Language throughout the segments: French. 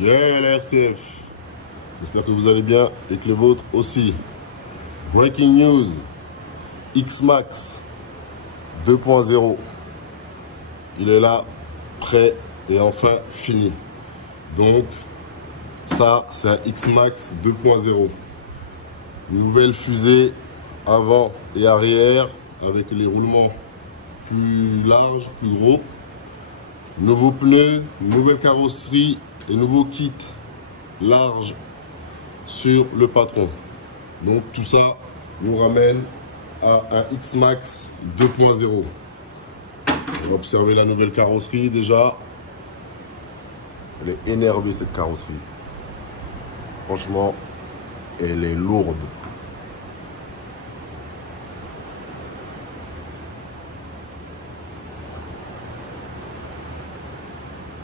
Yeah, la RCF. J'espère que vous allez bien et que les vôtres aussi. Breaking news. X-Max 2.0. Il est là, prêt et enfin fini. Donc, ça, c'est un X-Max 2.0. Nouvelle fusée avant et arrière avec les roulements plus larges, plus gros. Nouveaux pneus, nouvelle carrosserie et nouveau kit large sur le patron. Donc tout ça nous ramène à un X-Max 2.0. On va observer la nouvelle carrosserie déjà. Elle est énervée cette carrosserie. Franchement, elle est lourde.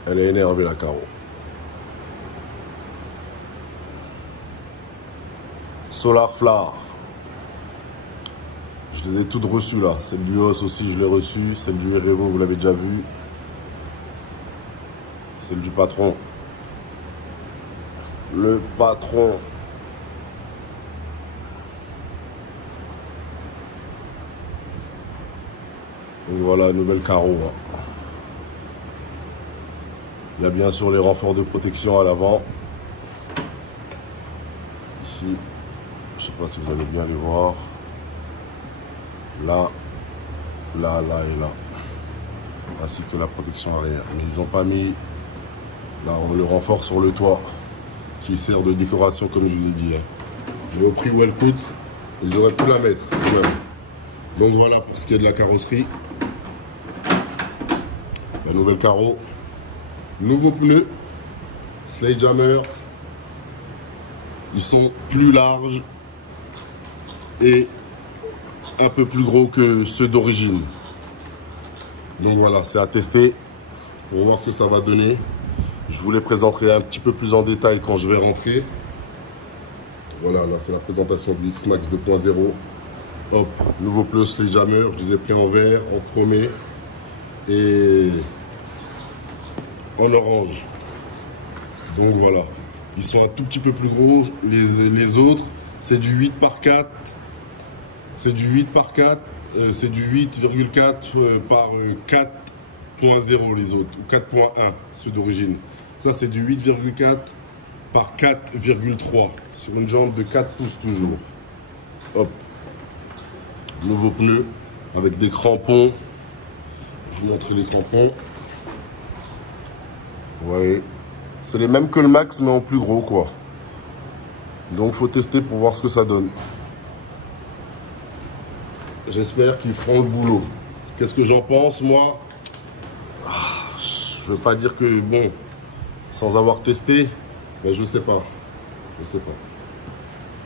Elle est énervée la carreau. Solarflar. Je les ai toutes reçues là. Celle du Os aussi, je l'ai reçue. Celle du Erevo, vous l'avez déjà vue. Celle du patron. Le patron. Donc voilà, nouvelle carreau. Il y a bien sûr les renforts de protection à l'avant. Ici, je ne sais pas si vous allez bien les voir. Là, là, là et là. Ainsi que la protection arrière. Mais ils n'ont pas mis là, le renfort sur le toit qui sert de décoration comme je vous ai dit. Mais au prix où elle coûte, ils auraient pu la mettre quand même. Donc voilà pour ce qui est de la carrosserie. La nouvelle carreau. Nouveaux pneus, Sledgehammer, ils sont plus larges et un peu plus gros que ceux d'origine. Donc voilà, c'est à tester pour voir ce que ça va donner. Je vous les présenterai un petit peu plus en détail quand je vais rentrer. Voilà, là c'est la présentation du X-Max 2.0. Hop, nouveau pneu Sledgehammer, je les ai pris en vert, en chromé et en orange. Donc voilà, ils sont un tout petit peu plus gros. Les autres, c'est du 8 par 4. C'est du 8 par 4. C'est du 8,4 par 4.0 les autres. Ou 4.1, ceux d'origine. Ça, c'est du 8,4 par 4,3. Sur une jambe de 4 pouces toujours. Hop. Nouveau pneu avec des crampons. Je vous montre les crampons. Ouais, c'est les mêmes que le Max, mais en plus gros, quoi. Donc, faut tester pour voir ce que ça donne. J'espère qu'ils feront le boulot. Qu'est-ce que j'en pense, moi? Je veux pas dire que, bon, sans avoir testé, ben, je sais pas. Je sais pas.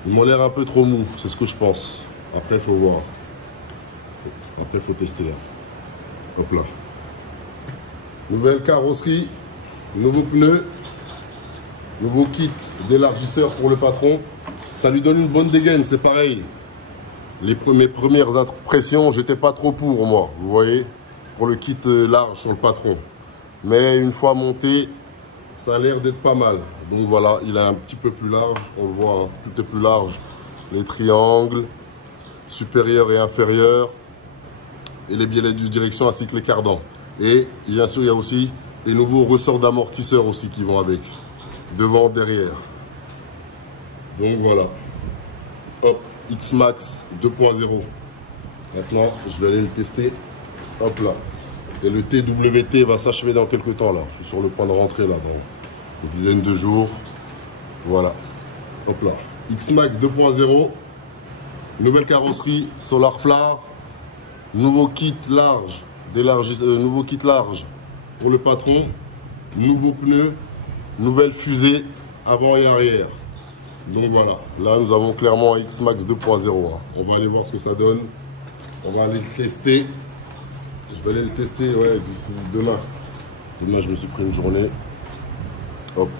Ils m'ont l'air un peu trop mou, c'est ce que je pense. Après, il faut voir. Après, il faut tester. Hein. Hop là. Nouvelle carrosserie. Nouveau pneu, nouveau kit d'élargisseur pour le patron. Ça lui donne une bonne dégaine, c'est pareil. Mes premières impressions, j'étais pas trop pour moi, vous voyez, pour le kit large sur le patron. Mais une fois monté, ça a l'air d'être pas mal. Donc voilà, il est un petit peu plus large, on le voit, hein, tout est plus large. Les triangles, supérieur et inférieur, et les biellets de direction ainsi que les cardans. Et bien sûr, il y a aussi les nouveaux ressorts d'amortisseurs aussi qui vont avec, devant, derrière. Donc voilà. Hop, X-Max 2.0. Maintenant, je vais aller le tester. Hop là. Et le TWT va s'achever dans quelques temps là. Je suis sur le point de rentrer là, dans une dizaine de jours. Voilà. Hop là. X-Max 2.0. Nouvelle carrosserie, Solarflar. Nouveau kit large. Nouveau kit large. Pour le patron, nouveau pneu, nouvelle fusée avant et arrière. Donc voilà, là nous avons clairement un X-Max 2.0. Hein. On va aller voir ce que ça donne. On va aller le tester. Je vais aller le tester ouais, d'ici demain. Demain je me suis pris une journée. Hop.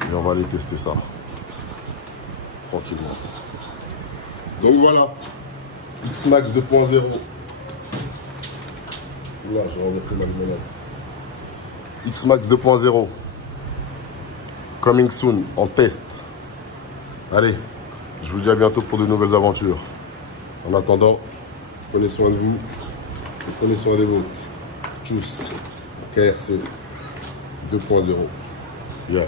Et on va aller tester ça. Tranquillement. Donc voilà, X-Max 2.0. Là, j'ai renversé ma limonade. X-Max 2.0. Coming soon, en test. Allez, je vous dis à bientôt pour de nouvelles aventures. En attendant, prenez soin de vous, prenez soin des vôtres. Tchuss, KRC 2.0. Yeah.